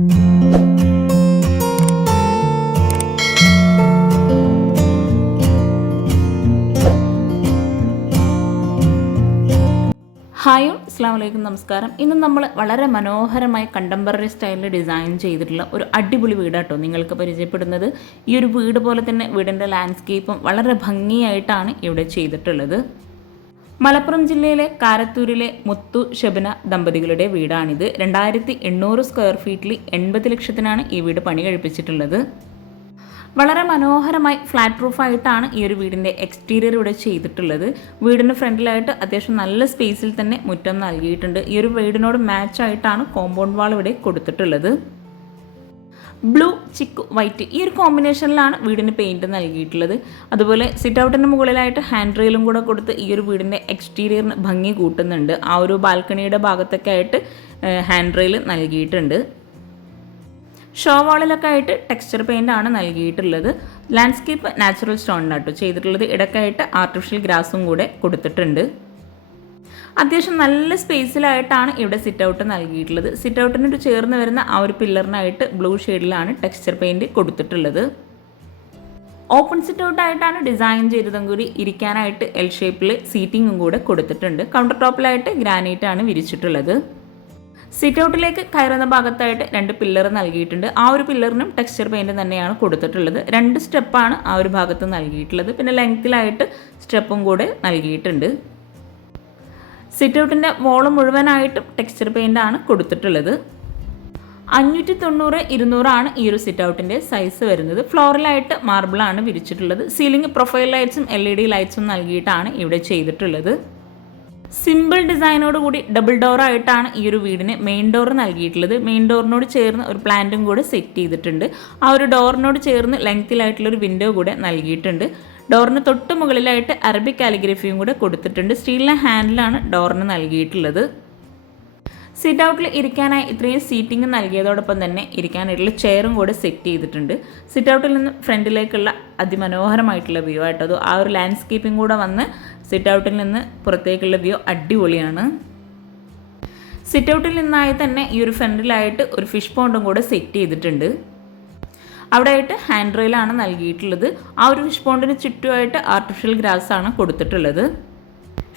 Hi അസ്സാം വലൈക്കും നമസ്കാരം ഇന്ന് നമ്മൾ വളരെ മനോഹരമായ കണ്ടംപററി സ്റ്റൈലിൽ ഡിസൈൻ ചെയ്തിട്ടുള്ള ഒരു അടിപൊളി വീടാട്ടോ നിങ്ങൾക്ക് പരിചയപ്പെടുന്നത്. ഈ ഒരു വീട് പോലെ തന്നെ വീടിന്റെ ലാൻഡ്സ്കേപ്പും വളരെ ഭംഗിയായിട്ടാണ് ഇവിടെ ചെയ്തിട്ടുള്ളത്. മലപ്പുറം ജില്ലയിലെ കാരത്തൂരിലെ മുത്തു ഷബന ദമ്പതികളുടെ വീടാണിത്. രണ്ടായിരത്തി എണ്ണൂറ് സ്ക്വയർ ഫീറ്റിൽ എൺപത് ലക്ഷത്തിനാണ് ഈ വീട് പണി കഴിപ്പിച്ചിട്ടുള്ളത്. വളരെ മനോഹരമായി ഫ്ലാറ്റ് പ്രൂഫായിട്ടാണ് ഈ ഒരു വീടിന്റെ എക്സ്റ്റീരിയർ ഇവിടെ ചെയ്തിട്ടുള്ളത്. വീടിന് ഫ്രണ്ടിലായിട്ട് അത്യാവശ്യം നല്ല സ്പേസിൽ തന്നെ മുറ്റം നൽകിയിട്ടുണ്ട്. ഈ ഒരു വീടിനോട് മാച്ചായിട്ടാണ് കോമ്പൗണ്ട് വാൾ ഇവിടെ കൊടുത്തിട്ടുള്ളത്. ബ്ലൂ ചിക്ക് വൈറ്റ് ഈ ഒരു കോമ്പിനേഷനിലാണ് വീടിന് പെയിന്റ് നൽകിയിട്ടുള്ളത്. അതുപോലെ സിറ്റ് ഔട്ടിന് മുകളിലായിട്ട് ഹാൻഡ് റെയിലും കൂടെ കൊടുത്ത് ഈ ഒരു വീടിന്റെ എക്സ്റ്റീരിയറിന് ഭംഗി കൂട്ടുന്നുണ്ട്. ആ ഒരു ബാൽക്കണിയുടെ ഭാഗത്തൊക്കെ ആയിട്ട് ഹാൻഡ് റെയിൽ നൽകിയിട്ടുണ്ട്. ഷോ വാളിലൊക്കെ ആയിട്ട് ടെക്സ്ചർ പെയിന്റ് ആണ് നൽകിയിട്ടുള്ളത്. ലാൻഡ്സ്കേപ്പ് നാച്ചുറൽ സ്റ്റോണിനാട്ടോ ചെയ്തിട്ടുള്ളത്. ഇടയ്ക്കായിട്ട് ആർട്ടിഫിഷ്യൽ ഗ്രാസും കൂടെ കൊടുത്തിട്ടുണ്ട്. അത്യാവശ്യം നല്ല സ്പേസിലായിട്ടാണ് ഇവിടെ സിറ്റ് ഔട്ട് നൽകിയിട്ടുള്ളത്. സിറ്റ് ഔട്ടിനോട് ചേർന്ന് വരുന്ന ആ ഒരു പില്ലറിനായിട്ട് ബ്ലൂ ഷെയ്ഡിലാണ് ടെക്സ്ചർ പെയിന്റ് കൊടുത്തിട്ടുള്ളത്. ഓപ്പൺ സിറ്റ് ഔട്ട് ആയിട്ടാണ് ഡിസൈൻ ചെയ്തതും കൂടി ഇരിക്കാനായിട്ട് എൽ ഷേപ്പിൽ സീറ്റിങ്ങും കൂടെ കൊടുത്തിട്ടുണ്ട്. കൗണ്ടർ ടോപ്പിലായിട്ട് ഗ്രാനൈറ്റ് ആണ് വിരിച്ചിട്ടുള്ളത്. സിറ്റ് ഔട്ടിലേക്ക് കയറുന്ന ഭാഗത്തായിട്ട് രണ്ട് പില്ലർ നൽകിയിട്ടുണ്ട്. ആ ഒരു പില്ലറിനും ടെക്സ്ചർ പെയിന്റ് തന്നെയാണ് കൊടുത്തിട്ടുള്ളത്. രണ്ട് സ്റ്റെപ്പാണ് ആ ഒരു ഭാഗത്ത് നൽകിയിട്ടുള്ളത്. പിന്നെ ലെങ്ത്തിലായിട്ട് സ്റ്റെപ്പും കൂടെ നൽകിയിട്ടുണ്ട്. സിറ്റ് ഔട്ടിന്റെ വോൾ മുഴുവനായിട്ടും ടെക്സ്ചർ പെയിന്റ് ആണ് കൊടുത്തിട്ടുള്ളത്. അഞ്ഞൂറ്റി തൊണ്ണൂറ് ഇരുന്നൂറാണ് ഈ ഒരു സിറ്റ് ഔട്ടിന്റെ സൈസ് വരുന്നത്. ഫ്ലോറിലായിട്ട് മാർബിളാണ് വിരിച്ചിട്ടുള്ളത്. സീലിംഗ് പ്രൊഫൈൽ ലൈറ്റ്സും എൽ ഇ ഡി ലൈറ്റ്സും നൽകിയിട്ടാണ് ഇവിടെ ചെയ്തിട്ടുള്ളത്. സിമ്പിൾ ഡിസൈനോട് കൂടി ഡബിൾ ഡോറായിട്ടാണ് ഈ ഒരു വീടിന് മെയിൻ ഡോർ നൽകിയിട്ടുള്ളത്. മെയിൻ ഡോറിനോട് ചേർന്ന് ഒരു പ്ലാന്റും കൂടെ സെറ്റ് ചെയ്തിട്ടുണ്ട്. ആ ഒരു ഡോറിനോട് ചേർന്ന് ലെങ്തിലായിട്ടുള്ള ഒരു വിൻഡോ കൂടെ നൽകിയിട്ടുണ്ട്. ഡോറിന് തൊട്ട് മുകളിലായിട്ട് അറബിക് കാലിഗ്രഫിയും കൂടെ കൊടുത്തിട്ടുണ്ട്. സ്റ്റീലിലെ ഹാൻഡിലാണ് ഡോറിന് നൽകിയിട്ടുള്ളത്. സിറ്റ് ഔട്ടിൽ ഇരിക്കാനായി ഇത്രയും സീറ്റിംഗ് നൽകിയതോടൊപ്പം തന്നെ ഇരിക്കാനായിട്ടുള്ള ചെയറും കൂടെ സെറ്റ് ചെയ്തിട്ടുണ്ട്. സിറ്റ് ഔട്ടിൽ നിന്ന് ഫ്രണ്ടിലേക്കുള്ള അതിമനോഹരമായിട്ടുള്ള വ്യൂ ആയിട്ട് ആ ഒരു ലാൻഡ്സ്കേപ്പിംഗ് കൂടെ വന്ന് സിറ്റ് ഔട്ടിൽ നിന്ന് പുറത്തേക്കുള്ള വ്യൂ അടിപൊളിയാണ്. സിറ്റ് ഔട്ടിൽ നിന്നായി തന്നെ ഈ ഒരു ഫ്രണ്ടിലായിട്ട് ഒരു ഫിഷ് പോണ്ടും കൂടെ സെറ്റ് ചെയ്തിട്ടുണ്ട്. അവിടെ ആയിട്ട് ഹാൻഡ് റെയിലാണ് നൽകിയിട്ടുള്ളത്. ആ ഒരു ഫിഷ് പോണ്ടിന് ചുറ്റുമായിട്ട് ആർട്ടിഫിഷ്യൽ ഗ്രാസ് ആണ് കൊടുത്തിട്ടുള്ളത്.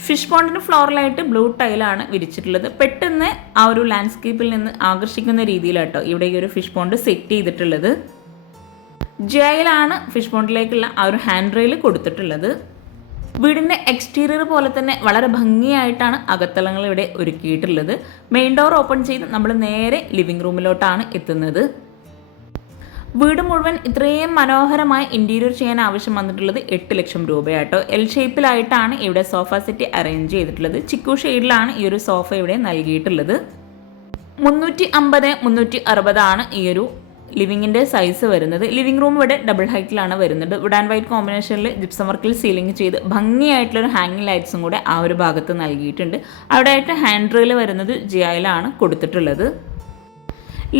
ഫിഷ് പോണ്ടിന് ഫ്ലോറിലായിട്ട് ബ്ലൂ ടൈലാണ് വിരിച്ചിട്ടുള്ളത്. പെട്ടെന്ന് ആ ഒരു ലാൻഡ്സ്കേപ്പിൽ നിന്ന് ആകർഷിക്കുന്ന രീതിയിലാട്ടോ ഇവിടെ ഈ ഒരു ഫിഷ് പോണ്ട് സെറ്റ് ചെയ്തിട്ടുള്ളത്. ജയിലാണ് ഫിഷ് പോണ്ടിലേക്കുള്ള ആ ഒരു ഹാൻഡ് റെയിൽ കൊടുത്തിട്ടുള്ളത്. വീടിന്റെ എക്സ്റ്റീരിയർ പോലെ തന്നെ വളരെ ഭംഗിയായിട്ടാണ് അകത്തളങ്ങൾ ഇവിടെ ഒരുക്കിയിട്ടുള്ളത്. മെയിൻ ഡോർ ഓപ്പൺ ചെയ്ത് നമ്മൾ നേരെ ലിവിംഗ് റൂമിലോട്ടാണ് എത്തുന്നത്. വീട് മുഴുവൻ ഇത്രയും മനോഹരമായി ഇന്റീരിയർ ചെയ്യാൻ ആവശ്യം വന്നിട്ടുള്ളത് എട്ട് ലക്ഷം രൂപയാട്ടോ. എൽ ഷേപ്പിലായിട്ടാണ് ഇവിടെ സോഫ സെറ്റ് അറേഞ്ച് ചെയ്തിട്ടുള്ളത്. ചിക്കു ഷെയ്ഡിലാണ് ഈ ഒരു സോഫ ഇവിടെ നൽകിയിട്ടുള്ളത്. മുന്നൂറ്റി അമ്പത് മുന്നൂറ്റി അറുപതാണ് ഈ ഒരു ലിവിങ്ങിന്റെ സൈസ് വരുന്നത്. ലിവിംഗ് റൂം ഇവിടെ ഡബിൾ ഹൈറ്റിലാണ് വരുന്നത്. വുഡ് ആൻഡ് വൈറ്റ് കോമ്പിനേഷനിൽ ജിപ്സം വർക്കിൽ സീലിംഗ് ചെയ്ത് ഭംഗിയായിട്ടുള്ളൊരു ഹാങ്ങിങ് ലൈറ്റ്സും കൂടെ ആ ഒരു ഭാഗത്ത് നൽകിയിട്ടുണ്ട്. അവിടെ ആയിട്ട് ഹാൻഡ് റെയിൽ വരുന്നത് ജിയായിലാണ് കൊടുത്തിട്ടുള്ളത്.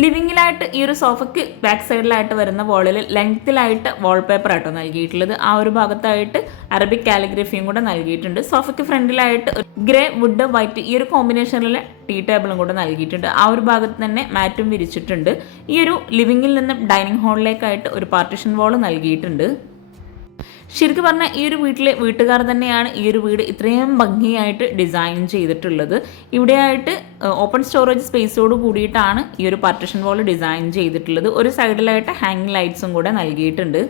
ലിവിങ്ങിലായിട്ട് ഈ ഒരു സോഫയ്ക്ക് ബാക്ക് സൈഡിലായിട്ട് വരുന്ന വോളിൽ ലെങ്ത്തിലായിട്ട് വാൾപേപ്പർ ആട്ടോ നൽകിയിട്ടുള്ളത്. ആ ഒരു ഭാഗത്തായിട്ട് അറബിക് കാലിഗ്രഫിയും കൂടെ നൽകിയിട്ടുണ്ട്. സോഫയ്ക്ക് ഫ്രണ്ടിലായിട്ട് ഗ്രേ വുഡ് വൈറ്റ് ഈ ഒരു കോമ്പിനേഷനിലെ ടീ ടേബിളും കൂടെ നൽകിയിട്ടുണ്ട്. ആ ഒരു ഭാഗത്ത് തന്നെ മാറ്റും വിരിച്ചിട്ടുണ്ട്. ഈ ഒരു ലിവിങ്ങിൽ നിന്നും ഡൈനിങ് ഹാളിലേക്കായിട്ട് ഒരു പാർട്ടിഷൻ വാൾ നൽകിയിട്ടുണ്ട്. ശരിക്കും പറഞ്ഞാൽ ഈ ഒരു വീട്ടിലെ വീട്ടുകാർ തന്നെയാണ് ഈ ഒരു വീട് ഇത്രയും ഭംഗിയായിട്ട് ഡിസൈൻ ചെയ്തിട്ടുള്ളത്. ഇവിടെയായിട്ട് ഓപ്പൺ സ്റ്റോറേജ് സ്പേസോട് കൂടിയിട്ടാണ് ഈ ഒരു പാർട്ടിഷൻ വാൾ ഡിസൈൻ ചെയ്തിട്ടുള്ളത്. ഒരു സൈഡിലായിട്ട് ഹാങ്ങിങ് ലൈറ്റ്സും കൂടെ നൽകിയിട്ടുണ്ട്.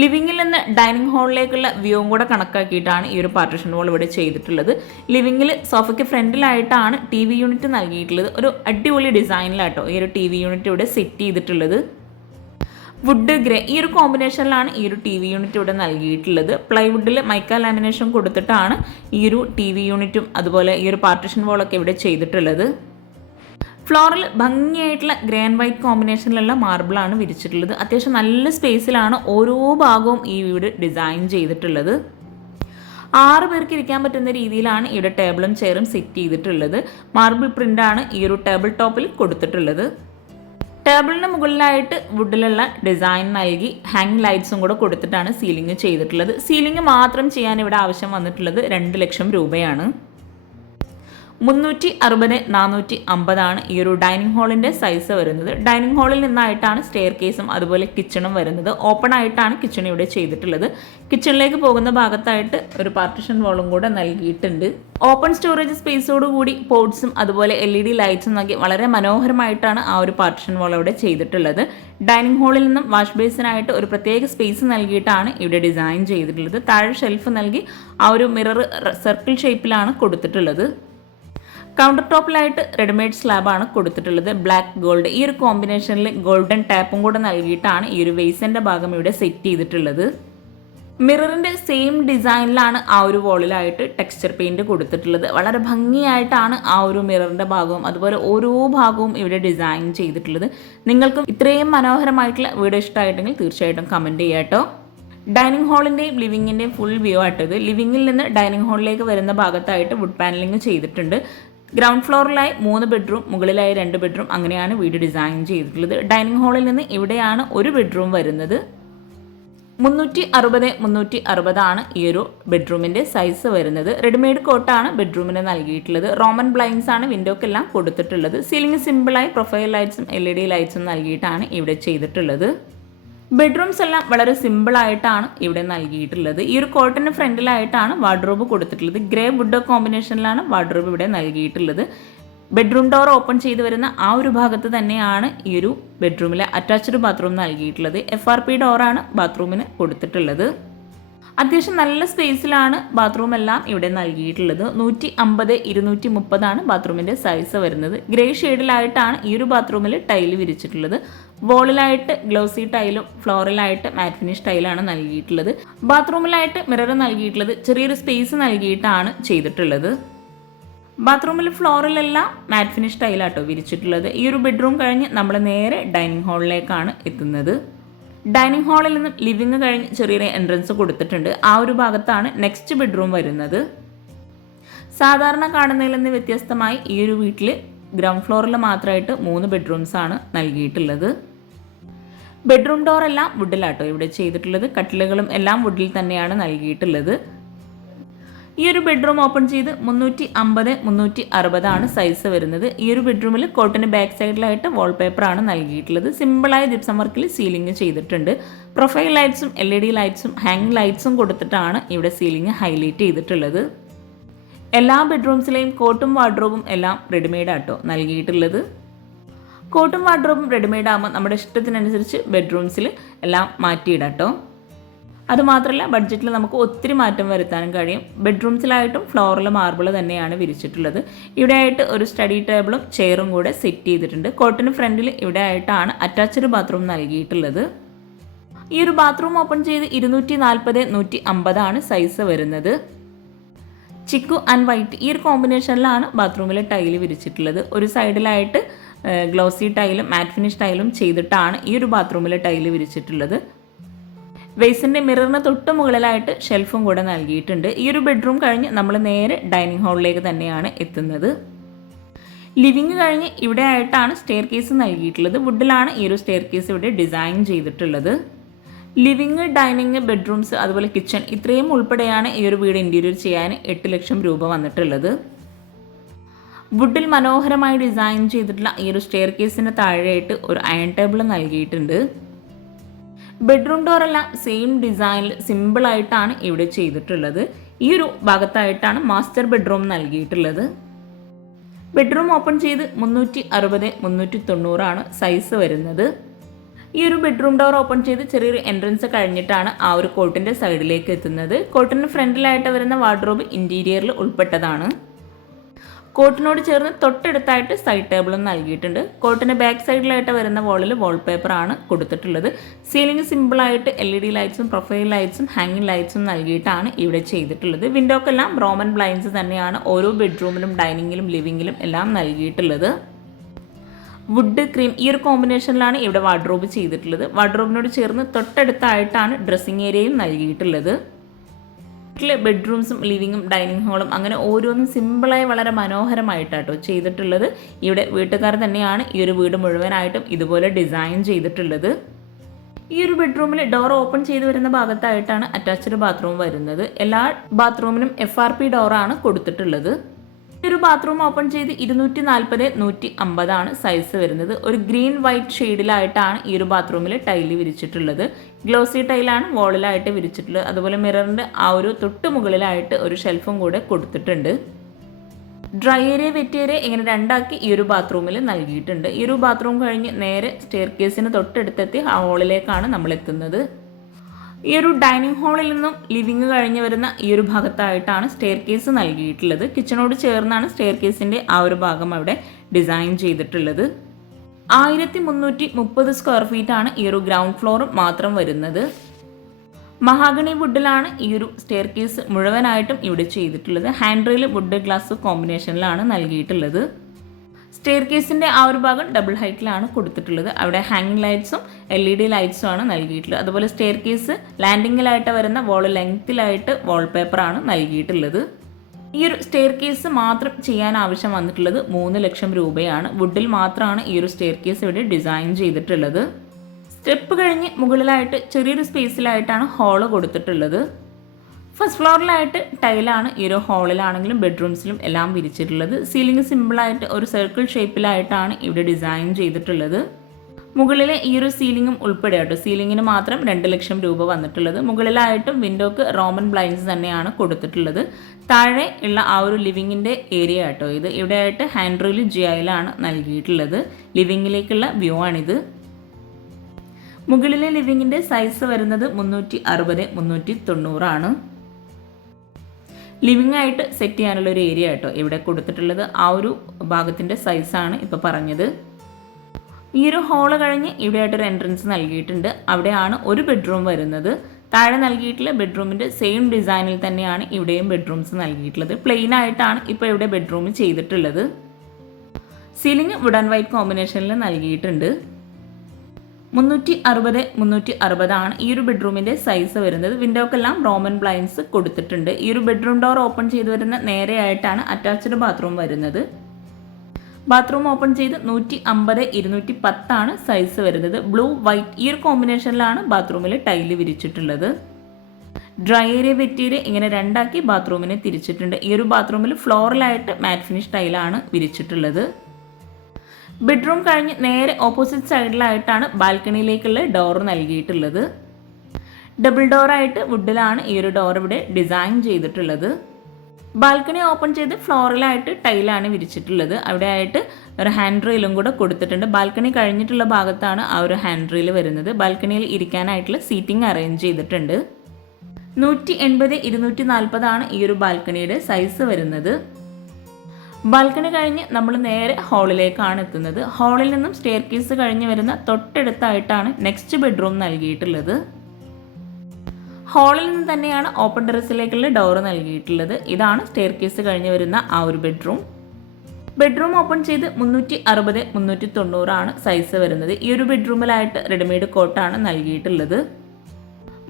ലിവിങ്ങിൽ നിന്ന് ഡൈനിങ് ഹാളിലേക്കുള്ള വ്യൂവും കൂടെ കണക്കാക്കിയിട്ടാണ് ഈ ഒരു പാർട്ടിഷൻ വാൾ ഇവിടെ ചെയ്തിട്ടുള്ളത്. ലിവിങ്ങിൽ സോഫയ്ക്ക് ഫ്രണ്ടിലായിട്ടാണ് ടി വി യൂണിറ്റ് നൽകിയിട്ടുള്ളത്. ഒരു അടിപൊളി ഡിസൈനിലാട്ടോ ഈ ഒരു ടി വി യൂണിറ്റ് ഇവിടെ സെറ്റ് ചെയ്തിട്ടുള്ളത്. വുഡ് ഗ്രേ ഈ ഒരു കോമ്പിനേഷനിലാണ് ഈ ഒരു ടി വി യൂണിറ്റ് ഇവിടെ നൽകിയിട്ടുള്ളത്. പ്ലൈവുഡിൽ മൈക്ക ലാമിനേഷൻ കൊടുത്തിട്ടാണ് ഈ ഒരു ടി വി യൂണിറ്റും അതുപോലെ ഈ ഒരു പാർട്ടിഷൻ വോളൊക്കെ ഇവിടെ ചെയ്തിട്ടുള്ളത്. ഫ്ലോറിൽ ഭംഗിയായിട്ടുള്ള ഗ്രേ ആൻഡ് വൈറ്റ് കോമ്പിനേഷനിലുള്ള മാർബിളാണ് വിരിച്ചിട്ടുള്ളത്. അത്യാവശ്യം നല്ല സ്പേസിലാണ് ഓരോ ഭാഗവും ഈ വീട് ഡിസൈൻ ചെയ്തിട്ടുള്ളത്. ആറ് പേർക്ക് ഇരിക്കാൻ പറ്റുന്ന രീതിയിലാണ് ഇവിടെ ടേബിളും ചെയറും സെറ്റ് ചെയ്തിട്ടുള്ളത്. മാർബിൾ പ്രിന്റാണ് ഈ ഒരു ടേബിൾ ടോപ്പിൽ കൊടുത്തിട്ടുള്ളത്. ടേബിളിന് മുകളിലായിട്ട് വുഡിലുള്ള ഡിസൈൻ നൽകി ഹാങ് ലൈറ്റ്സും കൂടെ കൊടുത്തിട്ടാണ് സീലിംഗ് ചെയ്തിട്ടുള്ളത്. സീലിംഗ് മാത്രം ചെയ്യാൻ ഇവിടെ ആവശ്യം വന്നിട്ടുള്ളത് രണ്ട് ലക്ഷം രൂപയാണ്. മുന്നൂറ്റി അറുപത് നാനൂറ്റി അമ്പതാണ് ഈ ഒരു ഡൈനിങ് ഹാളിന്റെ സൈസ് വരുന്നത്. ഡൈനിങ് ഹാളിൽ നിന്നായിട്ടാണ് സ്റ്റെയർ കേസും അതുപോലെ കിച്ചണും വരുന്നത്. ഓപ്പൺ ആയിട്ടാണ് കിച്ചൺ ഇവിടെ ചെയ്തിട്ടുള്ളത്. കിച്ചണിലേക്ക് പോകുന്ന ഭാഗത്തായിട്ട് ഒരു പാർട്ടിഷൻ വാളും കൂടെ നൽകിയിട്ടുണ്ട്. ഓപ്പൺ സ്റ്റോറേജ് സ്പേസോടുകൂടി പോർട്സും അതുപോലെ എൽ ഇ ഡി ലൈറ്റ്സും നൽകി വളരെ മനോഹരമായിട്ടാണ് ആ ഒരു പാർട്ടിഷൻ വാൾ അവിടെ ചെയ്തിട്ടുള്ളത്. ഡൈനിങ് ഹാളിൽ നിന്നും വാഷ് ബേസിനായിട്ട് ഒരു പ്രത്യേക സ്പേസ് നൽകിയിട്ടാണ് ഇവിടെ ഡിസൈൻ ചെയ്തിട്ടുള്ളത്. താഴെ ഷെൽഫ് നൽകി ആ ഒരു മിറർ സർക്കിൾ ഷേപ്പിലാണ് കൊടുത്തിട്ടുള്ളത്. കൗണ്ടർ ടോപ്പിലായിട്ട് റെഡിമെയ്ഡ് സ്ലാബാണ് കൊടുത്തിട്ടുള്ളത്. ബ്ലാക്ക് ഗോൾഡ് ഈ ഒരു കോമ്പിനേഷനിൽ ഗോൾഡൻ ടാപ്പും കൂടെ നൽകിയിട്ടാണ് ഈ ഒരു വെയ്സിന്റെ ഭാഗം ഇവിടെ സെറ്റ് ചെയ്തിട്ടുള്ളത്. മിററിന്റെ സെയിം ഡിസൈനിലാണ് ആ ഒരു വോളിലായിട്ട് ടെക്സ്ചർ പെയിന്റ് കൊടുത്തിട്ടുള്ളത്. വളരെ ഭംഗിയായിട്ടാണ് ആ ഒരു മിററിന്റെ ഭാഗവും അതുപോലെ ഓരോ ഭാഗവും ഇവിടെ ഡിസൈൻ ചെയ്തിട്ടുള്ളത്. നിങ്ങൾക്കും ഇത്രയും മനോഹരമായിട്ടുള്ള വീഡിയോ ഇഷ്ടമായിട്ടെങ്കിൽ തീർച്ചയായിട്ടും കമന്റ് ചെയ്യാട്ടോ ഡൈനിങ് ഹാളിന്റെയും ലിവിങ്ങിന്റെയും ഫുൾ വ്യൂ ആയിട്ടത്. ലിവിങ്ങിൽ നിന്ന് ഡൈനിങ് ഹാളിലേക്ക് വരുന്ന ഭാഗത്തായിട്ട് വുഡ് പാനലിംഗ് ചെയ്തിട്ടുണ്ട്. ഗ്രൗണ്ട് ഫ്ലോറിലായി മൂന്ന് ബെഡ്റൂം മുകളിലായി രണ്ട് ബെഡ്റൂം അങ്ങനെയാണ് വീട് ഡിസൈൻ ചെയ്തിട്ടുള്ളത്. ഡൈനിങ് ഹാളിൽ നിന്ന് ഇവിടെയാണ് ഒരു ബെഡ്റൂം വരുന്നത്. മുന്നൂറ്റി അറുപത് മുന്നൂറ്റി അറുപതാണ് ഈ ഒരു ബെഡ്റൂമിന്റെ സൈസ് വരുന്നത്. റെഡിമെയ്ഡ് കോട്ടാണ് ബെഡ്റൂമിന് നൽകിയിട്ടുള്ളത്. റോമൻ ബ്ലൈൻസ് ആണ് വിൻഡോക്കെല്ലാം കൊടുത്തിട്ടുള്ളത്. സീലിംഗ് സിമ്പിളായി പ്രൊഫൈൽ ലൈറ്റ്സും എൽ ഇ ഡി ലൈറ്റ്സും നൽകിയിട്ടാണ് ഇവിടെ ചെയ്തിട്ടുള്ളത്. ബെഡ്റൂംസ് എല്ലാം വളരെ സിമ്പിൾ ആയിട്ടാണ് ഇവിടെ നൽകിയിട്ടുള്ളത്. ഈ ഒരു കോട്ടന് ഫ്രണ്ടിലായിട്ടാണ് വാർഡ്രോബ് കൊടുത്തിട്ടുള്ളത്. ഗ്രേ വുഡ് കോമ്പിനേഷനിലാണ് വാർഡ്രോബ് ഇവിടെ നൽകിയിട്ടുള്ളത്. ബെഡ്റൂം ഡോർ ഓപ്പൺ ചെയ്തു വരുന്ന ആ ഒരു ഭാഗത്ത് തന്നെയാണ് ഈ ഒരു ബെഡ്റൂമിലെ അറ്റാച്ച്ഡ് ബാത്റൂം നൽകിയിട്ടുള്ളത്. എഫ് ആർ പി ഡോറാണ് ബാത്റൂമിന് കൊടുത്തിട്ടുള്ളത്. അത്യാവശ്യം നല്ല സ്പേസിലാണ് ബാത്റൂം എല്ലാം ഇവിടെ നൽകിയിട്ടുള്ളത്. നൂറ്റി അമ്പത് ഇരുന്നൂറ്റി മുപ്പതാണ് ബാത്റൂമിന്റെ സൈസ് വരുന്നത്. ഗ്രേ ഷെയ്ഡിലായിട്ടാണ് ഈ ഒരു ബാത്റൂമിൽ ടൈൽ വിരിച്ചിട്ടുള്ളത്. വോളിലായിട്ട് ഗ്ലൗസി ടൈലും ഫ്ലോറിലായിട്ട് മാറ്റ് ഫിനിഷ് ടൈലാണ് നൽകിയിട്ടുള്ളത്. ബാത്റൂമിലായിട്ട് മിറർ നൽകിയിട്ടുള്ളത് ചെറിയൊരു സ്പേസ് നൽകിയിട്ടാണ് ചെയ്തിട്ടുള്ളത്. ബാത്റൂമിൽ ഫ്ലോറിലെല്ലാം മാറ്റ് ഫിനിഷ് ടൈലാട്ടോ വിരിച്ചിട്ടുള്ളത്. ഈ ഒരു ബെഡ്റൂം കഴിഞ്ഞ് നമ്മൾ നേരെ ഡൈനിങ് ഹാളിലേക്കാണ് എത്തുന്നത്. ഡൈനിങ് ഹാളിൽ നിന്നും ലിവിങ് കഴിഞ്ഞ് ചെറിയൊരു എൻട്രൻസ് കൊടുത്തിട്ടുണ്ട്. ആ ഒരു ഭാഗത്താണ് നെക്സ്റ്റ് ബെഡ്റൂം വരുന്നത്. സാധാരണ കാണുന്നതിൽ നിന്ന് വ്യത്യസ്തമായി ഈ ഒരു വീട്ടിൽ ഗ്രൗണ്ട് ഫ്ലോറിൽ മാത്രമായിട്ട് മൂന്ന് ബെഡ്റൂംസ് ആണ് നൽകിയിട്ടുള്ളത്. ബെഡ്റൂം ഡോർ എല്ലാം വുഡിലാട്ടോ ഇവിടെ ചെയ്തിട്ടുള്ളത്. കട്ടിലുകളും എല്ലാം വുഡിൽ തന്നെയാണ് നൽകിയിട്ടുള്ളത്. ഈ ഒരു ബെഡ്റൂം ഓപ്പൺ ചെയ്ത് മുന്നൂറ്റി അമ്പത് മുന്നൂറ്റി അറുപതാണ് സൈസ് വരുന്നത്. ഈ ഒരു ബെഡ്റൂമിൽ കോട്ടിന് ബാക്ക് സൈഡിലായിട്ട് വാൾപേപ്പറാണ് നൽകിയിട്ടുള്ളത്. സിമ്പിളായ ജിപ്സം വർക്കിൽ സീലിംഗ് ചെയ്തിട്ടുണ്ട്. പ്രൊഫൈൽ ലൈറ്റ്സും എൽ ഇ ഡി ലൈറ്റ്സും ഹാങ് ലൈറ്റ്സും കൊടുത്തിട്ടാണ് ഇവിടെ സീലിംഗ് ഹൈലൈറ്റ് ചെയ്തിട്ടുള്ളത്. എല്ലാ ബെഡ്റൂംസിലെയും കോട്ടും വാർഡ്രോബും എല്ലാം റെഡിമെയ്ഡ് ആട്ടോ നൽകിയിട്ടുള്ളത്. കോട്ടും വാർഡ്രോബും റെഡിമെയ്ഡ് ആകുമ്പോൾ നമ്മുടെ ഇഷ്ടത്തിനനുസരിച്ച് ബെഡ്റൂംസിൽ എല്ലാം മാറ്റിയിടാട്ടോ. അതുമാത്രമല്ല ബഡ്ജറ്റിൽ നമുക്ക് ഒത്തിരി മാറ്റം വരുത്താനും കഴിയും. ബെഡ്റൂംസിലായിട്ടും ഫ്ലോറിൽ മാർബിൾ തന്നെയാണ് വിരിച്ചിട്ടുള്ളത്. ഇവിടെ ആയിട്ട് ഒരു സ്റ്റഡി ടേബിളും ചെയറും കൂടെ സെറ്റ് ചെയ്തിട്ടുണ്ട്. കോട്ടിന് ഫ്രണ്ടിൽ ഇവിടെ ആയിട്ടാണ് അറ്റാച്ച്ഡ് ബാത്റൂം നൽകിയിട്ടുള്ളത്. ഈ ഒരു ബാത്റൂം ഓപ്പൺ ചെയ്ത് ഇരുന്നൂറ്റി നാൽപ്പത് നൂറ്റി അമ്പതാണ് സൈസ് വരുന്നത്. ചിക്കു ആൻഡ് വൈറ്റ് ഈ ഒരു കോമ്പിനേഷനിലാണ് ബാത്റൂമിലെ ടൈൽ വിരിച്ചിട്ടുള്ളത്. ഒരു സൈഡിലായിട്ട് ഗ്ലോസി ടൈലും മാറ്റ് ഫിനിഷ് ടൈലും ചെയ്തിട്ടാണ് ഈ ഒരു ബാത്റൂമിലെ ടൈൽ വിരിച്ചിട്ടുള്ളത്. വെയ്സിന്റെ മിററിന് തൊട്ട് മുകളിലായിട്ട് ഷെൽഫും കൂടെ നൽകിയിട്ടുണ്ട്. ഈ ഒരു ബെഡ്റൂം കഴിഞ്ഞ് നമ്മൾ നേരെ ഡൈനിങ് ഹാളിലേക്ക് തന്നെയാണ് എത്തുന്നത്. ലിവിങ് കഴിഞ്ഞ് ഇവിടെ ആയിട്ടാണ് സ്റ്റെയർ കേസ് നൽകിയിട്ടുള്ളത്. വുഡിലാണ് ഈ ഒരു സ്റ്റെയർ കേസ് ഇവിടെ ഡിസൈൻ ചെയ്തിട്ടുള്ളത്. ലിവിങ് ഡൈനിങ് ബെഡ്റൂംസ് അതുപോലെ കിച്ചൺ ഇത്രയും ഉൾപ്പെടെയാണ് ഈ ഒരു വീട് ഇന്റീരിയർ ചെയ്യാൻ എട്ട് ലക്ഷം രൂപ വന്നിട്ടുള്ളത്. വുഡിൽ മനോഹരമായി ഡിസൈൻ ചെയ്തിട്ടുള്ള ഈ ഒരു സ്റ്റെയർ കേസിന് താഴെയായിട്ട് ഒരു അയൺ ടേബിൾ നൽകിയിട്ടുണ്ട്. ബെഡ്റൂം ഡോറെല്ലാം സെയിം ഡിസൈനിൽ സിമ്പിളായിട്ടാണ് ഇവിടെ ചെയ്തിട്ടുള്ളത്. ഈ ഒരു ഭാഗത്തായിട്ടാണ് മാസ്റ്റർ ബെഡ്റൂം നൽകിയിട്ടുള്ളത്. ബെഡ്റൂം ഓപ്പൺ ചെയ്ത് മുന്നൂറ്റി അറുപത് മുന്നൂറ്റി തൊണ്ണൂറാണ് സൈസ് വരുന്നത്. ഈ ഒരു ബെഡ്റൂം ഡോർ ഓപ്പൺ ചെയ്ത് ചെറിയൊരു എൻട്രൻസ് കഴിഞ്ഞിട്ടാണ് ആ ഒരു കോട്ടിന്റെ സൈഡിലേക്ക് എത്തുന്നത്. കോട്ടിന് ഫ്രണ്ടിലായിട്ട് വരുന്ന വാർഡ്രോബ് ഇന്റീരിയറിൽ ഉൾപ്പെട്ടതാണ്. കോട്ടിനോട് ചേർന്ന് തൊട്ടടുത്തായിട്ട് സൈഡ് ടേബിളും നൽകിയിട്ടുണ്ട്. കോട്ടിന് ബാക്ക് സൈഡിലായിട്ട് വരുന്ന വാളിൽ വാൾപേപ്പറാണ് കൊടുത്തിട്ടുള്ളത്. സീലിംഗ് സിമ്പിളായിട്ട് എൽ ഇ ഡി ലൈറ്റ്സും പ്രൊഫൈൽ ലൈറ്റ്സും ഹാങ്ങിങ് ലൈറ്റ്സും നൽകിയിട്ടാണ് ഇവിടെ ചെയ്തിട്ടുള്ളത്. വിൻഡോക്കെല്ലാം റോമൻ ബ്ലൈൻസ് തന്നെയാണ് ഓരോ ബെഡ്റൂമിലും ഡൈനിങ്ങിലും ലിവിങ്ങിലും എല്ലാം നൽകിയിട്ടുള്ളത്. വുഡ് ക്രീം ഈ ഒരു കോമ്പിനേഷനിലാണ് ഇവിടെ വാർഡ്രോബ് ചെയ്തിട്ടുള്ളത്. വാർഡ്രോബിനോട് ചേർന്ന് തൊട്ടടുത്തായിട്ടാണ് ഡ്രസ്സിംഗ് ഏരിയയും നൽകിയിട്ടുള്ളത്. വീട്ടിലെ ബെഡ്റൂംസും ലിവിങ്ങും ഡൈനിങ് ഹാളും അങ്ങനെ ഓരോന്നും സിമ്പിളായി വളരെ മനോഹരമായിട്ടാട്ടോ ചെയ്തിട്ടുള്ളത്. ഇവിടെ വീട്ടുകാർ തന്നെയാണ് ഈ ഒരു വീട് മുഴുവനായിട്ടും ഇതുപോലെ ഡിസൈൻ ചെയ്തിട്ടുള്ളത്. ഈ ഒരു ബെഡ്റൂമിൽ ഡോർ ഓപ്പൺ ചെയ്ത് വരുന്ന ഭാഗത്തായിട്ടാണ് അറ്റാച്ച്ഡ് ബാത്റൂം വരുന്നത്. എല്ലാ ബാത്റൂമിനും എഫ് ആർ പി ഡോറാണ് കൊടുത്തിട്ടുള്ളത്. ഒരു ബാത്റൂം ഓപ്പൺ ചെയ്ത് ഇരുന്നൂറ്റി നാൽപ്പത് നൂറ്റി അമ്പതാണ് സൈസ് വരുന്നത്. ഒരു ഗ്രീൻ വൈറ്റ് ഷെയ്ഡിലായിട്ടാണ് ഈ ഒരു ബാത്റൂമിൽ ടൈൽ വിരിച്ചിട്ടുള്ളത്. ഗ്ലോസി ടൈലാണ് വോളിലായിട്ട് വിരിച്ചിട്ടുള്ളത്. അതുപോലെ മിററിന്റെ ആ ഒരു തൊട്ട് മുകളിലായിട്ട് ഒരു ഷെൽഫും കൂടെ കൊടുത്തിട്ടുണ്ട്. ഡ്രൈ ഏരിയ വെറ്റ് ഏരിയ ഇങ്ങനെ രണ്ടാക്കി ഈ ഒരു ബാത്റൂമിൽ നൽകിയിട്ടുണ്ട്. ഈ ഒരു ബാത്റൂം കഴിഞ്ഞ് നേരെ സ്റ്റെയർ കേസിന് തൊട്ടടുത്തെത്തി ഹാളിലേക്കാണ് നമ്മൾ എത്തുന്നത്. ഈ ഒരു ഡൈനിങ് ഹാളിൽ നിന്നും ലിവിങ് കഴിഞ്ഞ് വരുന്ന ഈ ഒരു ഭാഗത്തായിട്ടാണ് സ്റ്റെയർ കേസ് നൽകിയിട്ടുള്ളത്. കിച്ചണോട് ചേർന്നാണ് സ്റ്റെയർ കേസിന്റെ ആ ഒരു ഭാഗം അവിടെ ഡിസൈൻ ചെയ്തിട്ടുള്ളത്. ആയിരത്തി മുന്നൂറ്റി മുപ്പത് സ്ക്വയർ ഫീറ്റ് ആണ് ഈ ഒരു ഗ്രൗണ്ട് ഫ്ലോർ മാത്രം വരുന്നത്. മഹാഗണി വുഡിലാണ് ഈ ഒരു സ്റ്റെയർ കേസ് മുഴുവനായിട്ടും ഇവിടെ ചെയ്തിട്ടുള്ളത്. ഹാൻഡ് റെയിൽ വുഡ് ഗ്ലാസ് കോമ്പിനേഷനിലാണ് നൽകിയിട്ടുള്ളത്. സ്റ്റെയർ കേസിന്റെ ആ ഒരു ഭാഗം ഡബിൾ ഹൈറ്റിലാണ് കൊടുത്തിട്ടുള്ളത്. അവിടെ ഹാങ്ങിങ് ലൈറ്റ്സും എൽ ഇ ഡി ലൈറ്റ്സും ആണ് നൽകിയിട്ടുള്ളത്. അതുപോലെ സ്റ്റെയർ കേസ് ലാൻഡിങ്ങിലായിട്ട് വരുന്ന വോൾ ലെങ്ത്തിലായിട്ട് വാൾപേപ്പറാണ് നൽകിയിട്ടുള്ളത്. ഈ ഒരു സ്റ്റെയർ കേസ് മാത്രം ചെയ്യാൻ ആവശ്യം വന്നിട്ടുള്ളത് മൂന്ന് ലക്ഷം രൂപയാണ്. വുഡിൽ മാത്രമാണ് ഈ ഒരു സ്റ്റെയർ കേസ് ഇവിടെ ഡിസൈൻ ചെയ്തിട്ടുള്ളത്. സ്റ്റെപ്പ് കഴിഞ്ഞ് മുകളിലായിട്ട് ചെറിയൊരു സ്പേസിലായിട്ടാണ് ഹാൾ കൊടുത്തിട്ടുള്ളത്. ഫസ്റ്റ് ഫ്ലോറിലായിട്ട് ടൈലാണ് ഈ ഒരു ഹാളിലാണെങ്കിലും ബെഡ്റൂംസിലും എല്ലാം വിരിച്ചിട്ടുള്ളത്. സീലിംഗ് സിമ്പിളായിട്ട് ഒരു സർക്കിൾ ഷേപ്പിലായിട്ടാണ് ഇവിടെ ഡിസൈൻ ചെയ്തിട്ടുള്ളത്. മുകളിലെ ഈ ഒരു സീലിംഗും ഉൾപ്പെടെ കേട്ടോ സീലിംഗിന് മാത്രം രണ്ട് ലക്ഷം രൂപ വന്നിട്ടുള്ളത്. മുകളിലായിട്ടും വിൻഡോക്ക് റോമൻ ബ്ലൈൻഡ്സ് തന്നെയാണ് കൊടുത്തിട്ടുള്ളത്. താഴെ ഉള്ള ആ ഒരു ലിവിങ്ങിന്റെ ഏരിയ കേട്ടോ ഇത്. ഇവിടെയായിട്ട് ഹാൻഡ് റെയിൽ ജിയായിലാണ് നൽകിയിട്ടുള്ളത്. ലിവിങ്ങിലേക്കുള്ള വ്യൂ ആണിത്. മുകളിലെ ലിവിങ്ങിന്റെ സൈസ് വരുന്നത് മുന്നൂറ്റി അറുപത് മുന്നൂറ്റി തൊണ്ണൂറാണ് ലിവിങ് ആയിട്ട് സെറ്റ് ചെയ്യാനുള്ള ഒരു ഏരിയ കേട്ടോ ഇവിടെ കൊടുത്തിട്ടുള്ളത്. ആ ഒരു ഭാഗത്തിന്റെ സൈസാണ് ഇപ്പോൾ പറഞ്ഞത്. ഈ ഒരു ഹോൾ കഴിഞ്ഞ് ഇവിടെയായിട്ടൊരു എൻട്രൻസ് നൽകിയിട്ടുണ്ട്. അവിടെയാണ് ഒരു ബെഡ്റൂം വരുന്നത്. താഴെ നൽകിയിട്ടുള്ള ബെഡ്റൂമിന്റെ സെയിം ഡിസൈനിൽ തന്നെയാണ് ഇവിടെയും ബെഡ്റൂംസ് നൽകിയിട്ടുള്ളത്. പ്ലെയിൻ ആയിട്ടാണ് ഇപ്പോൾ ഇവിടെ ബെഡ്റൂം ചെയ്തിട്ടുള്ളത്. സീലിംഗ് വുഡ് ആൻഡ് വൈറ്റ് കോമ്പിനേഷനിൽ നൽകിയിട്ടുണ്ട്. മുന്നൂറ്റി അറുപത് മുന്നൂറ്റി അറുപതാണ് ഈ ഒരു ബെഡ്റൂമിന്റെ സൈസ് വരുന്നത്. വിൻഡോക്കെല്ലാം റോമൻ ബ്ലൈൻസ് കൊടുത്തിട്ടുണ്ട്. ഈ ഒരു ബെഡ്റൂം ഡോർ ഓപ്പൺ ചെയ്ത് വരുന്ന നേരെയായിട്ടാണ് അറ്റാച്ച്ഡ് ബാത്റൂം വരുന്നത്. ബാത്റൂം ഓപ്പൺ ചെയ്ത് നൂറ്റി അമ്പത് ഇരുന്നൂറ്റി പത്താണ് സൈസ് വരുന്നത്. ബ്ലൂ വൈറ്റ് ഈ ഒരു കോമ്പിനേഷനിലാണ് ബാത്റൂമിൽ ടൈൽ വിരിച്ചിട്ടുള്ളത്. ഡ്രൈ ഏരിയ വെറ്റ് ഏരിയ ഇങ്ങനെ രണ്ടാക്കി ബാത്റൂമിനെ തിരിച്ചിട്ടുണ്ട്. ഈ ഒരു ബാത്റൂമിൽ ഫ്ലോറിലായിട്ട് മാറ്റ് ഫിനിഷ് ടൈലാണ് വിരിച്ചിട്ടുള്ളത്. ബെഡ്റൂം കഴിഞ്ഞ് നേരെ ഓപ്പോസിറ്റ് സൈഡിലായിട്ടാണ് ബാൽക്കണിയിലേക്കുള്ള ഡോർ നൽകിയിട്ടുള്ളത്. ഡബിൾ ഡോറായിട്ട് വുഡിലാണ് ഈ ഒരു ഡോർ ഇവിടെ ഡിസൈൻ ചെയ്തിട്ടുള്ളത്. ബാൽക്കണി ഓപ്പൺ ചെയ്ത് ഫ്ലോറിലായിട്ട് ടൈലാണ് വിരിച്ചിട്ടുള്ളത്. അവിടെ ആയിട്ട് ഒരു ഹാൻഡ് റെയിലും കൂടെ കൊടുത്തിട്ടുണ്ട്. ബാൽക്കണി കഴിഞ്ഞിട്ടുള്ള ഭാഗത്താണ് ആ ഒരു ഹാൻഡ് റെയിൽ വരുന്നത്. ബാൽക്കണിയിൽ ഇരിക്കാനായിട്ടുള്ള സീറ്റിംഗ് അറേഞ്ച് ചെയ്തിട്ടുണ്ട്. നൂറ്റി എൺപത് ഇരുന്നൂറ്റി നാൽപ്പതാണ് ഈ ഒരു ബാൽക്കണിയുടെ സൈസ് വരുന്നത്. ബാൽക്കണി കഴിഞ്ഞ് നമ്മൾ നേരെ ഹാളിലേക്കാണ് എത്തുന്നത്. ഹാളിൽ നിന്നും സ്റ്റെയർ കേസ് കഴിഞ്ഞ് വരുന്ന തൊട്ടടുത്തായിട്ടാണ് നെക്സ്റ്റ് ബെഡ്റൂം നൽകിയിട്ടുള്ളത്. ഹാളിൽ നിന്ന് തന്നെയാണ് ഓപ്പൺ ടെറസിലേക്കുള്ള ഡോർ നൽകിയിട്ടുള്ളത്. ഇതാണ് സ്റ്റെയർ കേസ് കഴിഞ്ഞ് വരുന്ന ആ ഒരു ബെഡ്റൂം ബെഡ്റൂം ഓപ്പൺ ചെയ്ത് മുന്നൂറ്റി അറുപത് മുന്നൂറ്റി തൊണ്ണൂറാണ് സൈസ് വരുന്നത്. ഈ ഒരു ബെഡ്റൂമിലായിട്ട് റെഡിമെയ്ഡ് കോട്ടാണ് നൽകിയിട്ടുള്ളത്.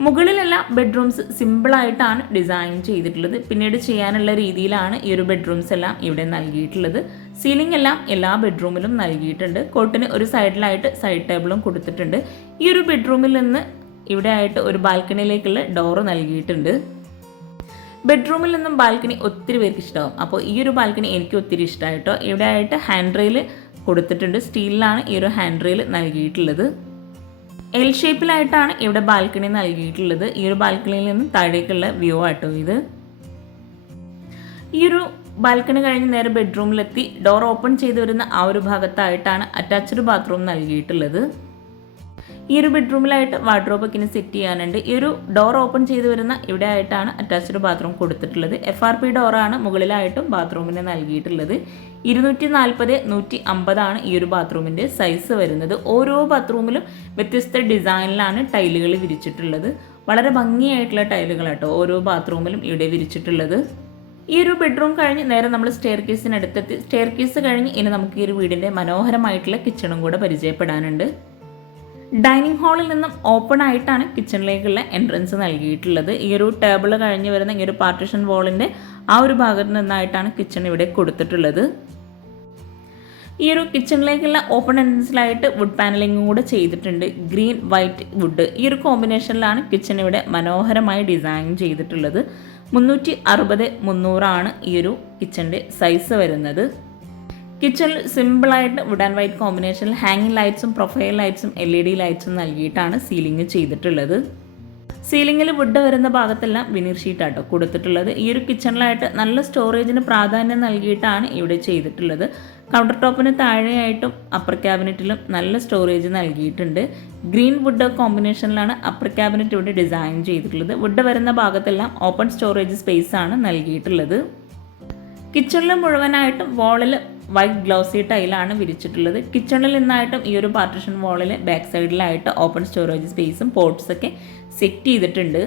മുകളിലെല്ലാം ബെഡ്റൂംസ് സിമ്പിളായിട്ടാണ് ഡിസൈൻ ചെയ്തിട്ടുള്ളത്. പിന്നീട് ചെയ്യാനുള്ള രീതിയിലാണ് ഈ ഒരു ബെഡ്റൂംസ് എല്ലാം ഇവിടെ നൽകിയിട്ടുള്ളത്. സീലിംഗ് എല്ലാം എല്ലാ ബെഡ്റൂമിലും നൽകിയിട്ടുണ്ട്. കോട്ടിന് ഒരു സൈഡിലായിട്ട് സൈഡ് ടേബിളും കൊടുത്തിട്ടുണ്ട്. ഈ ഒരു ബെഡ്റൂമിൽ നിന്ന് ഇവിടെ ആയിട്ട് ഒരു ബാൽക്കണിയിലേക്കുള്ള ഡോർ നൽകിയിട്ടുണ്ട്. ബെഡ്റൂമിൽ നിന്നും ബാൽക്കണി ഒത്തിരി പേർക്ക് ഇഷ്ടമാവും അപ്പോൾ ഈ ഒരു ബാൽക്കണി എനിക്ക് ഒത്തിരി ഇഷ്ടമായിട്ടോ ഇവിടെ ആയിട്ട് ഹാൻഡ് റെയിൽ കൊടുത്തിട്ടുണ്ട്. സ്റ്റീലിലാണ് ഈ ഒരു ഹാൻഡ് റെയിൽ നൽകിയിട്ടുള്ളത്. എൽ ഷേപ്പിലായിട്ടാണ് ഇവിടെ ബാൽക്കണി നൽകിയിട്ടുള്ളത്. ഈ ഒരു ബാൽക്കണിയിൽ നിന്നും താഴേക്കുള്ള വ്യൂ ആട്ടോ ഇത്. ഈ ഒരു ബാൽക്കണി കഴിഞ്ഞ് നേരെ ബെഡ്റൂമിലെത്തി ഡോർ ഓപ്പൺ ചെയ്തു വരുന്ന ആ ഒരു ഭാഗത്തായിട്ടാണ് അറ്റാച്ച്ഡ് ബാത്റൂം നൽകിയിട്ടുള്ളത്. ഈ ഒരു ബെഡ്റൂമിലായിട്ട് വാർഡ്രോബൊക്കെ ഇനി സെറ്റ് ചെയ്യാനുണ്ട്. ഈ ഒരു ഡോർ ഓപ്പൺ ചെയ്ത് വരുന്ന ഇവിടെ ആയിട്ടാണ് അറ്റാച്ച്ഡ് ബാത്റൂം കൊടുത്തിട്ടുള്ളത്. എഫ് ആർ പി ഡോറാണ് മുകളിലായിട്ടും ബാത്റൂമിന് നൽകിയിട്ടുള്ളത്. ഇരുന്നൂറ്റി നാൽപ്പത് നൂറ്റി അമ്പതാണ് ഈ ഒരു ബാത്റൂമിന്റെ സൈസ് വരുന്നത്. ഓരോ ബാത്റൂമിലും വ്യത്യസ്ത ഡിസൈനിലാണ് ടൈലുകൾ വിരിച്ചിട്ടുള്ളത്. വളരെ ഭംഗിയായിട്ടുള്ള ടൈലുകളാട്ടോ ഓരോ ബാത്റൂമിലും ഇവിടെ വിരിച്ചിട്ടുള്ളത്. ഈ ഒരു ബെഡ്റൂം കഴിഞ്ഞ് നേരെ നമ്മൾ സ്റ്റെയർ കേസിനടുത്തെത്തി സ്റ്റെയർ കേസ് കഴിഞ്ഞ് ഇനി നമുക്ക് ഈ ഒരു വീടിന്റെ മനോഹരമായിട്ടുള്ള കിച്ചണും കൂടെ പരിചയപ്പെടാനുണ്ട്. ഡൈനിങ് ഹാളിൽ നിന്നും ഓപ്പൺ ആയിട്ടാണ് കിച്ചണിലേക്കുള്ള എൻട്രൻസ് നൽകിയിട്ടുള്ളത്. ഈ ഒരു ടേബിൾ കഴിഞ്ഞ് വരുന്ന ഈ ഒരു പാർട്ടിഷൻ വാളിന്റെ ആ ഒരു ഭാഗത്ത് നിന്നായിട്ടാണ് കിച്ചൺ ഇവിടെ കൊടുത്തിട്ടുള്ളത്. ഈ ഒരു കിച്ചണിലേക്കുള്ള ഓപ്പൺ എൻട്രൻസിലായിട്ട് വുഡ് പാനലിംഗും കൂടെ ചെയ്തിട്ടുണ്ട്. Green white wood. ഈ ഒരു കോമ്പിനേഷനിലാണ് കിച്ചൺ ഇവിടെ മനോഹരമായി ഡിസൈൻ ചെയ്തിട്ടുള്ളത്. മുന്നൂറ്റി അറുപത് മുന്നൂറാണ് ഈ ഒരു കിച്ചന്റെ സൈസ് വരുന്നത്. കിച്ചണിൽ സിമ്പിളായിട്ട് വുഡ് ആൻഡ് വൈറ്റ് കോമ്പിനേഷനിൽ ഹാങ്ങിങ് ലൈറ്റ്സും പ്രൊഫൈൽ ലൈറ്റ്സും എൽ ഇ ഡി ലൈറ്റ്സും നൽകിയിട്ടാണ് സീലിംഗ് ചെയ്തിട്ടുള്ളത്. സീലിംഗിൽ വുഡ് വരുന്ന ഭാഗത്തെല്ലാം വിനീർ ഷീറ്റാട്ടോ കൊടുത്തിട്ടുള്ളത്. ഈ ഒരു കിച്ചണിലായിട്ട് നല്ല സ്റ്റോറേജിന് പ്രാധാന്യം നൽകിയിട്ടാണ് ഇവിടെ ചെയ്തിട്ടുള്ളത്. കൗണ്ടർ ടോപ്പിന് താഴെയായിട്ടും അപ്പർ ക്യാബിനറ്റിലും നല്ല സ്റ്റോറേജ് നൽകിയിട്ടുണ്ട്. ഗ്രീൻ വുഡ് കോമ്പിനേഷനിലാണ് അപ്പർ ക്യാബിനറ്റ് ഇവിടെ ഡിസൈൻ ചെയ്തിട്ടുള്ളത്. വുഡ് വരുന്ന ഭാഗത്തെല്ലാം ഓപ്പൺ സ്റ്റോറേജ് സ്പേസ് ആണ് നൽകിയിട്ടുള്ളത്. കിച്ചണിൽ മുഴുവനായിട്ടും വാളിൽ വൈറ്റ് ഗ്ലൗസി ടൈലാണ് വിരിച്ചിട്ടുള്ളത്. കിച്ചണിൽ നിന്നായിട്ടും ഈ ഒരു പാർട്ടിഷൻ വാളിൽ ബാക്ക് സൈഡിലായിട്ട് ഓപ്പൺ സ്റ്റോറേജ് സ്പേസും പോർട്ട്സൊക്കെ സെറ്റ് ചെയ്തിട്ടുണ്ട്.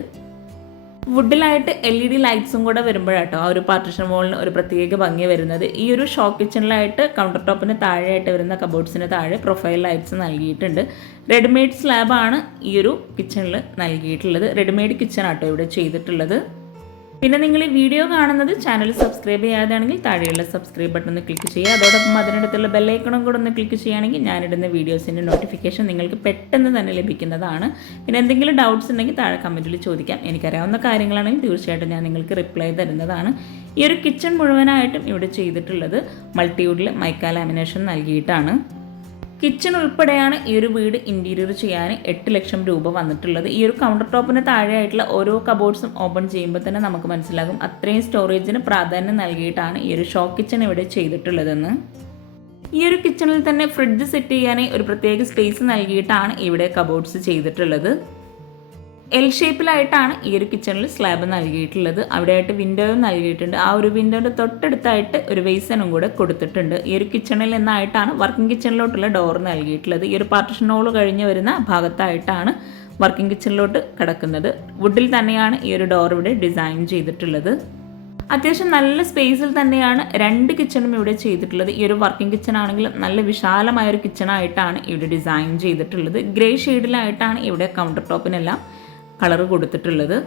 വുഡിലായിട്ട് എൽ ഇ ഡി ലൈറ്റ്സും കൂടെ വരുമ്പോഴാട്ടോ ആ ഒരു പാർട്ടിഷൻ വാളിന് ഒരു പ്രത്യേക ഭംഗി വരുന്നത്. ഈ ഒരു ഷോ കിച്ചണിലായിട്ട് കൗണ്ടർ ടോപ്പിന് താഴെയായിട്ട് വരുന്ന കബോർഡ്സിന് താഴെ പ്രൊഫൈൽ ലൈറ്റ്സ് നൽകിയിട്ടുണ്ട്. റെഡിമെയ്ഡ് സ്ലാബാണ് ഈ ഒരു കിച്ചണിൽ നൽകിയിട്ടുള്ളത്. റെഡിമെയ്ഡ് കിച്ചൺ ആട്ടോ ഇവിടെ ചെയ്തിട്ടുള്ളത്. പിന്നെ നിങ്ങൾ ഈ വീഡിയോ കാണുന്നത് ചാനൽ സബ്സ്ക്രൈബ് ചെയ്യാതാണെങ്കിൽ താഴെയുള്ള സബ്സ്ക്രൈബ് ബട്ടൺ ഒന്ന് ക്ലിക്ക് ചെയ്യുക. അതോടൊപ്പം അതിനടുത്തുള്ള ബെല്ലൈക്കണും കൂടെ ഒന്ന് ക്ലിക്ക് ചെയ്യുകയാണെങ്കിൽ ഞാനിടുന്ന വീഡിയോസിന്റെ നോട്ടിഫിക്കേഷൻ നിങ്ങൾക്ക് പെട്ടെന്ന് തന്നെ ലഭിക്കുന്നതാണ്. പിന്നെ എന്തെങ്കിലും ഡൗട്ട്സ് ഉണ്ടെങ്കിൽ താഴെ കമന്റിൽ ചോദിക്കാം. എനിക്കറിയാവുന്ന കാര്യങ്ങളാണെങ്കിൽ തീർച്ചയായിട്ടും ഞാൻ നിങ്ങൾക്ക് റിപ്ലൈ തരുന്നതാണ്. ഈ ഒരു കിച്ചൺ മുഴുവനായിട്ടും ഇവിടെ ചെയ്തിട്ടുള്ളത് മൾട്ടിവുഡിൽ മൈക്ക ലാമിനേഷൻ നൽകിയിട്ടാണ്. കിച്ചൺ ഉൾപ്പെടെയാണ് ഈ ഒരു വീട് ഇന്റീരിയർ ചെയ്യാൻ എട്ട് ലക്ഷം രൂപ വന്നിട്ടുള്ളത്. ഈ ഒരു കൗണ്ടർ ടോപ്പിന് താഴെയായിട്ടുള്ള ഓരോ കബോർഡ്സും ഓപ്പൺ ചെയ്യുമ്പോൾ തന്നെ നമുക്ക് മനസ്സിലാകും അത്രയും സ്റ്റോറേജിന് പ്രാധാന്യം നൽകിയിട്ടാണ് ഈ ഒരു ഷോ കിച്ചൺ ഇവിടെ ചെയ്തിട്ടുള്ളതെന്ന്. ഈ ഒരു കിച്ചണിൽ തന്നെ ഫ്രിഡ്ജ് സെറ്റ് ചെയ്യാനായി ഒരു പ്രത്യേക സ്പേസ് നൽകിയിട്ടാണ് ഇവിടെ കബോർഡ്സ് ചെയ്തിട്ടുള്ളത്. എൽ ഷേപ്പിലായിട്ടാണ് ഈ ഒരു കിച്ചണിൽ സ്ലാബ് നൽകിയിട്ടുള്ളത്. അവിടെയായിട്ട് വിൻഡോയും നൽകിയിട്ടുണ്ട്. ആ ഒരു വിൻഡോയുടെ തൊട്ടടുത്തായിട്ട് ഒരു വെയ്സനും കൂടെ കൊടുത്തിട്ടുണ്ട്. ഈ ഒരു കിച്ചണിൽ നിന്നായിട്ടാണ് വർക്കിംഗ് കിച്ചണിലോട്ടുള്ള ഡോർ നൽകിയിട്ടുള്ളത്. ഈ ഒരു പാർട്ടിഷൻ ഹോൾ കഴിഞ്ഞ് വരുന്ന ഭാഗത്തായിട്ടാണ് വർക്കിംഗ് കിച്ചണിലോട്ട് കിടക്കുന്നത്. വുഡിൽ തന്നെയാണ് ഈ ഒരു ഡോർ ഇവിടെ ഡിസൈൻ ചെയ്തിട്ടുള്ളത്. അത്യാവശ്യം നല്ല സ്പേസിൽ തന്നെയാണ് രണ്ട് കിച്ചണും ഇവിടെ ചെയ്തിട്ടുള്ളത്. ഈ ഒരു വർക്കിംഗ് കിച്ചൺ ആണെങ്കിലും നല്ല വിശാലമായ ഒരു കിച്ചണായിട്ടാണ് ഇവിടെ ഡിസൈൻ ചെയ്തിട്ടുള്ളത്. ഗ്രേ ഷെയ്ഡിലായിട്ടാണ് ഇവിടെ കൗണ്ടർ ടോപ്പിനെല്ലാം കളർ കൊടുത്തിട്ടുള്ളത്.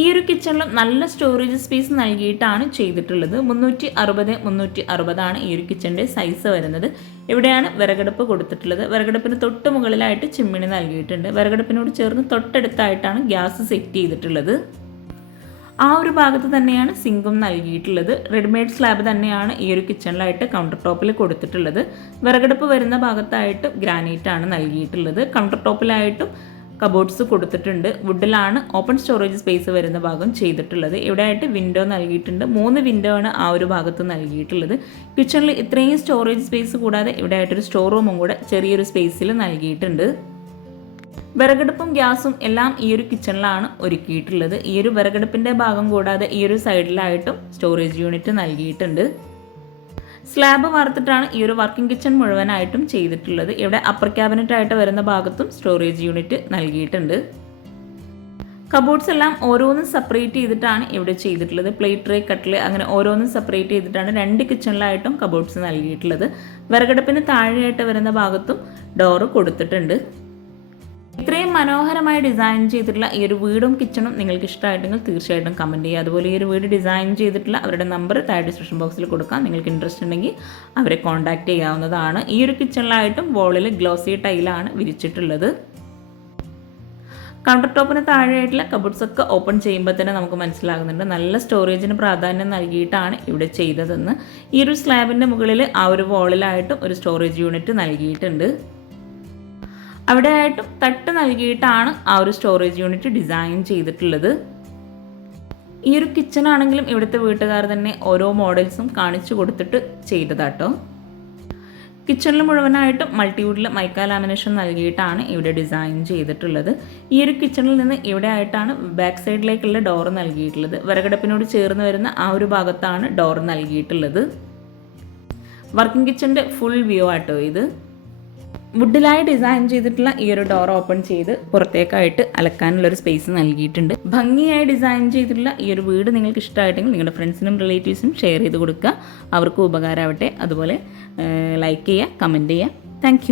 ഈ ഒരു കിച്ചണിൽ നല്ല സ്റ്റോറേജ് സ്പേസ് നൽകിയിട്ടാണ് ചെയ്തിട്ടുള്ളത്. മുന്നൂറ്റി അറുപത് മുന്നൂറ്റി അറുപതാണ് ഈ ഒരു കിച്ചന്റെ സൈസ് വരുന്നത്. ഇവിടെയാണ് വിറകടുപ്പ് കൊടുത്തിട്ടുള്ളത്. വിറകടുപ്പിന് തൊട്ട് മുകളിലായിട്ട് ചിമ്മിണി നൽകിയിട്ടുണ്ട്. വിറകടുപ്പിനോട് ചേർന്ന് തൊട്ടടുത്തായിട്ടാണ് ഗ്യാസ് സെറ്റ് ചെയ്തിട്ടുള്ളത്. ആ ഒരു ഭാഗത്ത് തന്നെയാണ് സിങ്കും നൽകിയിട്ടുള്ളത്. റെഡിമെയ്ഡ് സ്ലാബ് തന്നെയാണ് ഈ ഒരു കിച്ചണിലായിട്ട് കൗണ്ടർ ടോപ്പിൽ കൊടുത്തിട്ടുള്ളത്. വിറകടുപ്പ് വരുന്ന ഭാഗത്തായിട്ട് ഗ്രാനൈറ്റ് ആണ് നൽകിയിട്ടുള്ളത്. കൗണ്ടർ ടോപ്പിലായിട്ടും കബോർഡ്സ് കൊടുത്തിട്ടുണ്ട്. വുഡിലാണ് ഓപ്പൺ സ്റ്റോറേജ് സ്പേസ് വരുന്ന ഭാഗം ചെയ്തിട്ടുള്ളത്. ഇവിടെ ആയിട്ട് വിൻഡോ നൽകിയിട്ടുണ്ട്. മൂന്ന് വിൻഡോ ആണ് ആ ഒരു ഭാഗത്ത് നൽകിയിട്ടുള്ളത്. കിച്ചണിൽ ഇത്രയും സ്റ്റോറേജ് സ്പേസ് കൂടാതെ ഇവിടെ ആയിട്ടൊരു സ്റ്റോർ റൂമും കൂടെ ചെറിയൊരു സ്പേസിൽ നൽകിയിട്ടുണ്ട്. വിറകടുപ്പും ഗ്യാസും എല്ലാം ഈ ഒരു കിച്ചണിലാണ് ഒരുക്കിയിട്ടുള്ളത്. ഈ ഒരു വിറകടുപ്പിന്റെ ഭാഗം കൂടാതെ ഈ ഒരു സൈഡിലായിട്ടും സ്റ്റോറേജ് യൂണിറ്റ് നൽകിയിട്ടുണ്ട്. സ്ലാബ് വാർത്തിട്ടാണ് ഈ ഒരു വർക്കിംഗ് കിച്ചൺ മുഴുവനായിട്ടും ചെയ്തിട്ടുള്ളത്. ഇവിടെ അപ്പർ ക്യാബിനറ്റ് ആയിട്ട് വരുന്ന ഭാഗത്തും സ്റ്റോറേജ് യൂണിറ്റ് നൽകിയിട്ടുണ്ട്. കബോർഡ്സ് എല്ലാം ഓരോന്നും സെപ്പറേറ്റ് ചെയ്തിട്ടാണ് ഇവിടെ ചെയ്തിട്ടുള്ളത്. പ്ലേറ്റ് ട്രേ കട്ടിൽ അങ്ങനെ ഓരോന്നും സെപ്പറേറ്റ് ചെയ്തിട്ടാണ് രണ്ട് കിച്ചണിലായിട്ടും കബോർഡ്സ് നൽകിയിട്ടുള്ളത്. വിറകടുപ്പിന് താഴെയായിട്ട് വരുന്ന ഭാഗത്തും ഡോറ് കൊടുത്തിട്ടുണ്ട്. ഇത്രയും മനോഹരമായി ഡിസൈൻ ചെയ്തിട്ടുള്ള ഈ ഒരു വീടും കിച്ചണും നിങ്ങൾക്ക് ഇഷ്ടമായിട്ടെങ്കിൽ തീർച്ചയായിട്ടും കമന്റ് ചെയ്യുക. അതുപോലെ ഈ ഒരു വീട് ഡിസൈൻ ചെയ്തിട്ടുള്ള അവരുടെ നമ്പർ താഴെ ഡിസ്ക്രിപ്ഷൻ ബോക്സിൽ കൊടുക്കാം. നിങ്ങൾക്ക് ഇൻട്രസ്റ്റ് ഉണ്ടെങ്കിൽ അവരെ കോൺടാക്റ്റ് ചെയ്യാവുന്നതാണ്. ഈ ഒരു കിച്ചണിലായിട്ടും വോളിൽ ഗ്ലോസി ടൈലാണ് വിരിച്ചിട്ടുള്ളത്. കൗണ്ടർ ടോപ്പിന് താഴെയായിട്ടുള്ള കബോർഡ്സ് ഒക്കെ ഓപ്പൺ ചെയ്യുമ്പോൾ തന്നെ നമുക്ക് മനസ്സിലാകുന്നുണ്ട്. നല്ല സ്റ്റോറേജിന് പ്രാധാന്യം നൽകിയിട്ടാണ് ഇവിടെ ചെയ്തതെന്ന്. ഈ ഒരു സ്ലാബിന്റെ മുകളിൽ ആ ഒരു വോളിലായിട്ടും ഒരു സ്റ്റോറേജ് യൂണിറ്റ് നൽകിയിട്ടുണ്ട്. അവിടെ ആയിട്ടും തട്ട് നൽകിയിട്ടാണ് ആ ഒരു സ്റ്റോറേജ് യൂണിറ്റ് ഡിസൈൻ ചെയ്തിട്ടുള്ളത്. ഈ ഒരു കിച്ചൺ ആണെങ്കിലും ഇവിടുത്തെ വീട്ടുകാർ തന്നെ ഓരോ മോഡൽസും കാണിച്ചു കൊടുത്തിട്ട് ചെയ്തതാട്ടോ. കിച്ചണിൽ മുഴുവനായിട്ടും മൾട്ടിവുഡിൽ മൈക്ക ലാമിനേഷൻ നൽകിയിട്ടാണ് ഇവിടെ ഡിസൈൻ ചെയ്തിട്ടുള്ളത്. ഈ ഒരു കിച്ചണിൽ നിന്ന് ഇവിടെ ആയിട്ടാണ് ബാക്ക് സൈഡിലേക്കുള്ള ഡോർ നൽകിയിട്ടുള്ളത്. വിറകടപ്പിനോട് ചേർന്ന് വരുന്ന ആ ഒരു ഭാഗത്താണ് ഡോർ നൽകിയിട്ടുള്ളത്. വർക്കിംഗ് കിച്ചന്റെ ഫുൾ വ്യൂ ആട്ടോ ഇത്. വുഡിലായി ഡിസൈൻ ചെയ്തിട്ടുള്ള ഈ ഒരു ഡോർ ഓപ്പൺ ചെയ്ത് പുറത്തേക്കായിട്ട് അലക്കാനുള്ള ഒരു സ്പേസ് നൽകിയിട്ടുണ്ട്. ഭംഗിയായി ഡിസൈൻ ചെയ്തിട്ടുള്ള ഈ ഒരു വീട് നിങ്ങൾക്ക് ഇഷ്ടമായിട്ടെങ്കിൽ നിങ്ങളുടെ ഫ്രണ്ട്സിനും റിലേറ്റീവ്സിനും ഷെയർ ചെയ്ത് കൊടുക്കുക. അവർക്ക് ഉപകാരമാവട്ടെ. അതുപോലെ ലൈക്ക് ചെയ്യുക കമന്റ് ചെയ്യുക. താങ്ക്